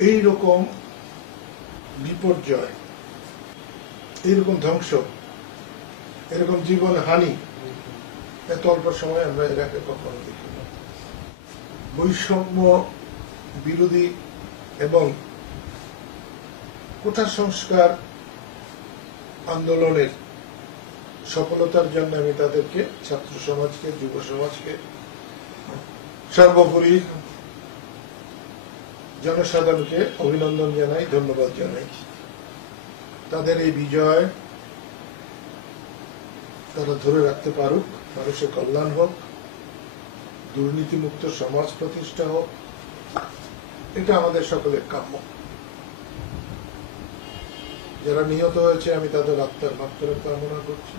এই রকম বিপর্যয়, এইরকম ধ্বংস, এরকম জীবন হানি এত অল্প সময় আমরা এর আগে কখনো দেখি না। বৈষম্য বিরোধী এবং কোটা সংস্কার আন্দোলনের সফলতার জন্য আমি তাদেরকে, ছাত্র সমাজকে, যুব সমাজকে, সর্বোপরি জনসাধারণকে অভিনন্দন জানাই, ধন্যবাদ জানাই। তাদের এই বিজয় তারা ধরে রাখতে পারুক, মানুষের কল্যাণ হোক, দুর্নীতিমুক্ত সমাজ প্রতিষ্ঠা হোক, এটা আমাদের সকলের কাম্য। যারা নিহত হয়েছে আমি তাদের আত্মার মাগফিরাত কামনা করছি।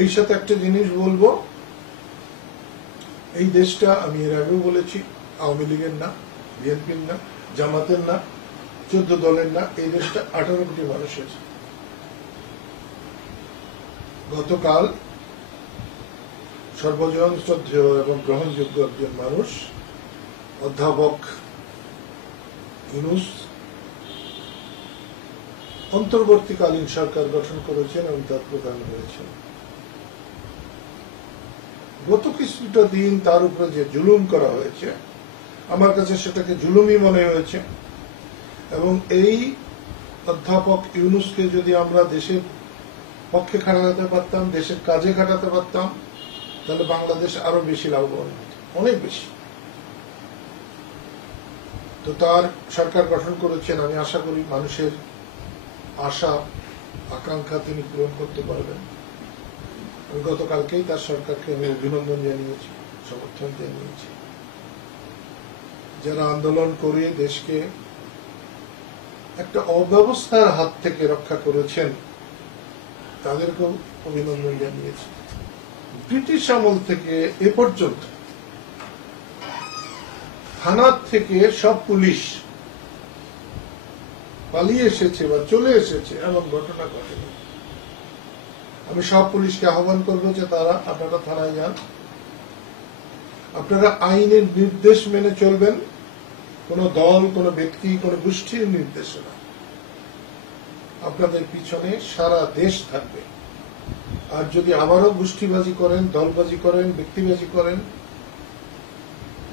এই সাথে একটা জিনিস বলবো, এই দেশটা আমি এর আগেও বলেছি, আওয়ামী লীগের না, বিএনপির না, জামাতের না, 14 দলের না, এই দেশটা 18 কোটি মানুষের। গতকাল সর্বজন শ্রদ্ধেয় এবং গ্রহণযোগ্য একজন মানুষ অধ্যাপক ইউনূস অন্তর্বর্তীকালীন সরকার গঠন করেছেন এবং তার প্রধান হয়েছেন। গত কিছুটা দিন তার উপরে যে জুলুম করা হয়েছে, আমার কাছে সেটাকে জুলুমই মনে হয়েছে। এবং এই অধ্যাপক ইউনূসকে যদি আমরা দেশের পক্ষে খাটাতে পারতাম, দেশের কাজে খাটাতে পারতাম, তাহলে বাংলাদেশ আরো বেশি লাভবান হতো, অনেক বেশি। তো তার সরকার গঠন করেছেন, আমি আশা করি মানুষের আশা আকাঙ্ক্ষা তিনি পূরণ করতে পারবেন। আমি গতকালকেই তার সরকারকে আমি অভিনন্দন জানিয়েছি, সমর্থন জানিয়েছি। যারা আন্দোলন করে দেশকে একটা অব্যবস্থার হাত থেকে রক্ষা করেছেন তাদেরকেও অভিনন্দন জানিয়েছি। ব্রিটিশ আমল থেকে এ পর্যন্ত থানার থেকে সব পুলিশ পালিয়ে এসেছে বা চলে এসেছে, এমন ঘটনা ঘটেনি। আমি সব পুলিশকে আহ্বান করবো যে আপনারা থানায় যান, আপনারা আইনের নির্দেশ মেনে চলবেন, কোন দল, কোন ব্যক্তি, কোন গোষ্ঠীর নির্দেশে না। আপনাদের পিছনে সারা দেশ থাকবে। আর যদি আবারও গোষ্ঠীবাজি করেন, দলবাজি করেন, ব্যক্তিবাজি করেন,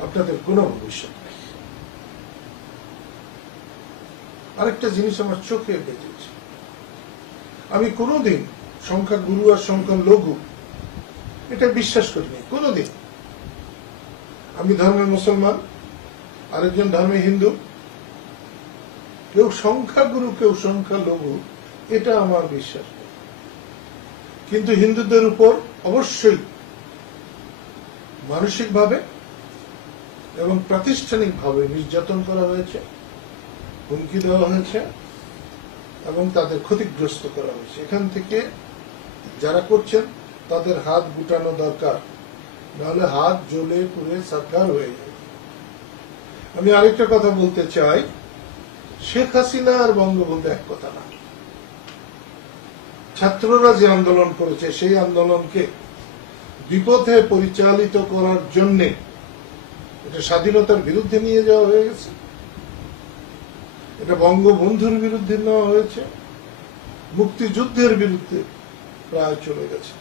আপনাদের কোনো ভবিষ্যৎ নেই। আরেকটা জিনিস আমার চোখে বেঁধেছে, আমি কোনোদিন সংখ্যা গুরু আর সংখ্যা লঘু এটা বিশ্বাস করিনি কোনোদিন। আমি ধর্মে মুসলমান, আরেকজন ধর্মে হিন্দু, কেউ সংখ্যা গুরু কেউ সংখ্যা লঘু এটা আমার বিশ্বাস। কিন্তু হিন্দুদের উপর অবশ্যই মানসিকভাবে এবং প্রাতিষ্ঠানিকভাবে নির্যাতন করা হয়েছে, হুমকি দেওয়া হয়েছে এবং তাদের ক্ষতিগ্রস্ত করা হয়েছে। এখান থেকে যারা করছেন তাদের হাত গুটানো দরকার, নাহলে হাত জ্বলে পুড়ে সারকার হয়ে যাবে। আমি আরেকটা কথা বলতে চাই, শেখ হাসিনা আর বঙ্গবন্ধু এক কথা না। ছাত্ররা যে আন্দোলন করেছে সেই আন্দোলনকে বিপথে পরিচালিত করার জন্য এটা স্বাধীনতার বিরুদ্ধে নিয়ে যাওয়া হয়ে গেছে, এটা বঙ্গবন্ধুর বিরুদ্ধে নেওয়া হয়েছে, মুক্তিযুদ্ধের বিরুদ্ধে প্রায় চলে গেছে।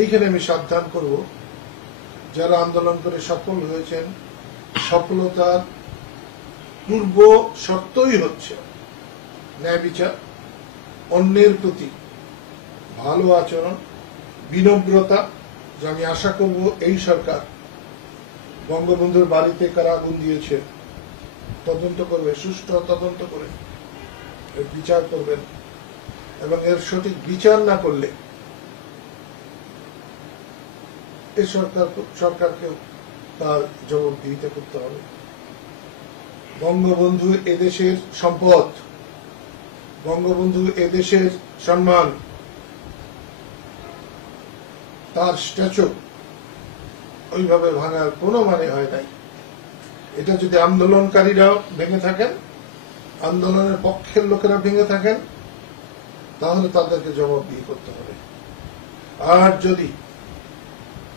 এইখানে আমি সাবধান করব, যারা আন্দোলন করে সফল হয়েছেন, সফলতার পূর্ব শর্তই হচ্ছে ন্যায় বিচার, অন্যের প্রতি ভালো আচরণ, বিনম্রতা। যে আমি আশা করব এই সরকার বঙ্গবন্ধুর বাড়িতে কারা আগুন দিয়েছে তদন্ত করবে, সুষ্ঠু তদন্ত করে এর বিচার করবেন, এবং এর সঠিক বিচার না করলে এই সরকারকেও তার জবাবদিহিতা করতে হবে। বঙ্গবন্ধু এদেশের সম্পদ, বঙ্গবন্ধু এদেশের সম্মান, তার স্ট্যাচু ওইভাবে ভাঙার কোনো মানে হয় নাই। এটা যদি আন্দোলনকারীরা ভেঙে থাকেন, আন্দোলনের পক্ষের লোকেরা ভেঙে থাকেন, তাহলে তাদেরকে জবাবদিহি করতে হবে। আর যদি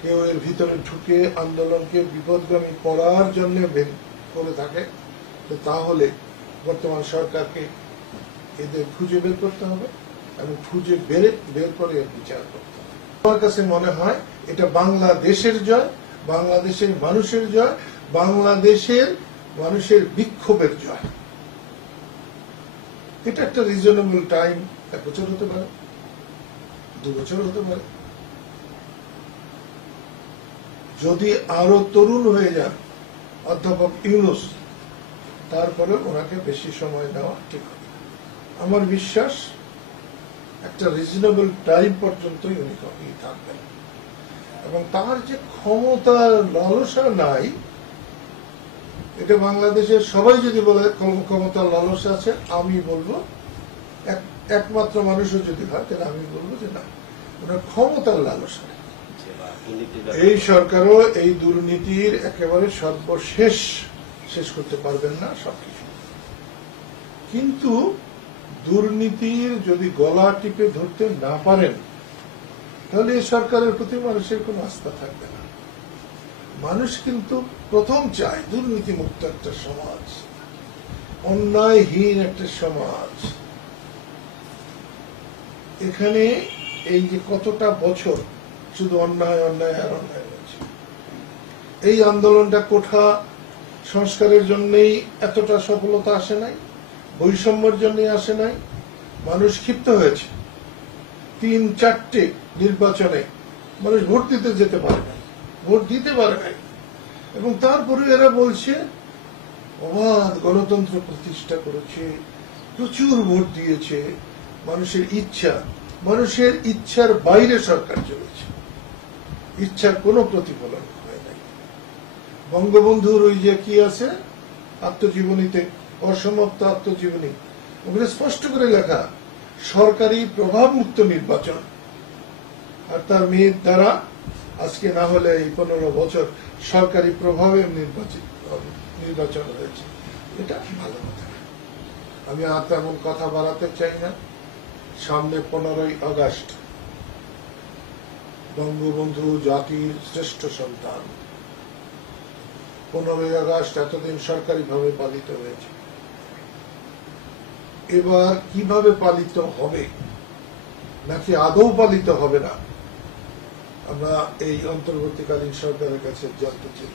কেউ এর ভিতরে ঢুকে আন্দোলনকে বিপদগামী করার জন্য করে থাকে, তাহলে বর্তমান সরকারকে এদের খুঁজে বের করতে হবে এবং খুঁজে বের করে এর বিচার করতে হবে। আমার কাছে মনে হয় এটা বাংলাদেশের জয়, বাংলাদেশের মানুষের জয়, বাংলাদেশের মানুষের বিক্ষোভের জয়। এটা একটা রিজনেবল টাইম, 1 বছর হতে পারে, 2 বছর হতে পারে। যদি আরো তরুণ হয়ে যান অধ্যাপক ইউনূস, তারপরে ওনাকে বেশি সময় দেওয়া ঠিক হবে। আমার বিশ্বাস একটা রিজনেবল টাইম পর্যন্তই উনি থাকবেন, এবং তার যে ক্ষমতার লালসা নাই, এটা বাংলাদেশের সবাই যদি বলে ক্ষমতার লালসা আছে, আমি বলবো একমাত্র মানুষও যদি হয় তাহলে আমি বলবো যে না, ওনার ক্ষমতার লালসা নেই। এই সরকারও এই দুর্নীতির একেবারে সর্বশেষ শেষ করতে পারবেন না সবকিছু, কিন্তু দুর্নীতির যদি গলা টিপে ধরতে না পারেন, তাহলে এই সরকারের প্রতি মানুষের কোন আস্থা থাকবে না। মানুষ কিন্তু প্রথম চায় দুর্নীতি মুক্ত একটা সমাজ, অন্যায়হীন একটা সমাজ। এখানে এই যে কতটা বছর শুধু অন্যায় অন্যায় আর অন্যায় হয়েছে, এই আন্দোলনটা কোঠা সংস্কারের জন্যই এতটা সফলতা আসে নাই, বৈষম্যের জন্যই আসে নাই। মানুষ ক্ষিপ্ত হয়েছে, 3-4টে নির্বাচনে মানুষ ভোট দিতে যেতে পারে নাই, ভোট দিতে পারে নাই, এবং তারপরে এরা বলছে অবাধ গণতন্ত্র প্রতিষ্ঠা করেছে, প্রচুর ভোট দিয়েছে। মানুষের ইচ্ছার বাইরে সরকার চলেছে, ইচ্ছার কোনো প্রতিফলন হয় নাই। বঙ্গবন্ধুর ওই যে কি আছে আত্মজীবনীতে, অসমাপ্ত আত্মজীবনী, ওখানে স্পষ্ট করে লেখা সরকারি প্রভাব মুক্ত নির্বাচন, আর তার মেয়ের দ্বারা আজকে না হলে এই 15 বছর সরকারি প্রভাবে নির্বাচন হয়েছে। এটা ভালো কথা। আমি আর তেমন কথা বাড়াতে চাই না। সামনে 15ই আগস্ট, বঙ্গবন্ধু জাতির শ্রেষ্ঠ সন্তান। 15ই আগস্ট এতদিন সরকারিভাবে পালিত হয়েছে, এবার কিভাবে পালিত হবে নাকি আদৌ পালিত হবে না, আমরা এই অন্তর্বর্তীকালীন সরকারের কাছে জানতে চাই।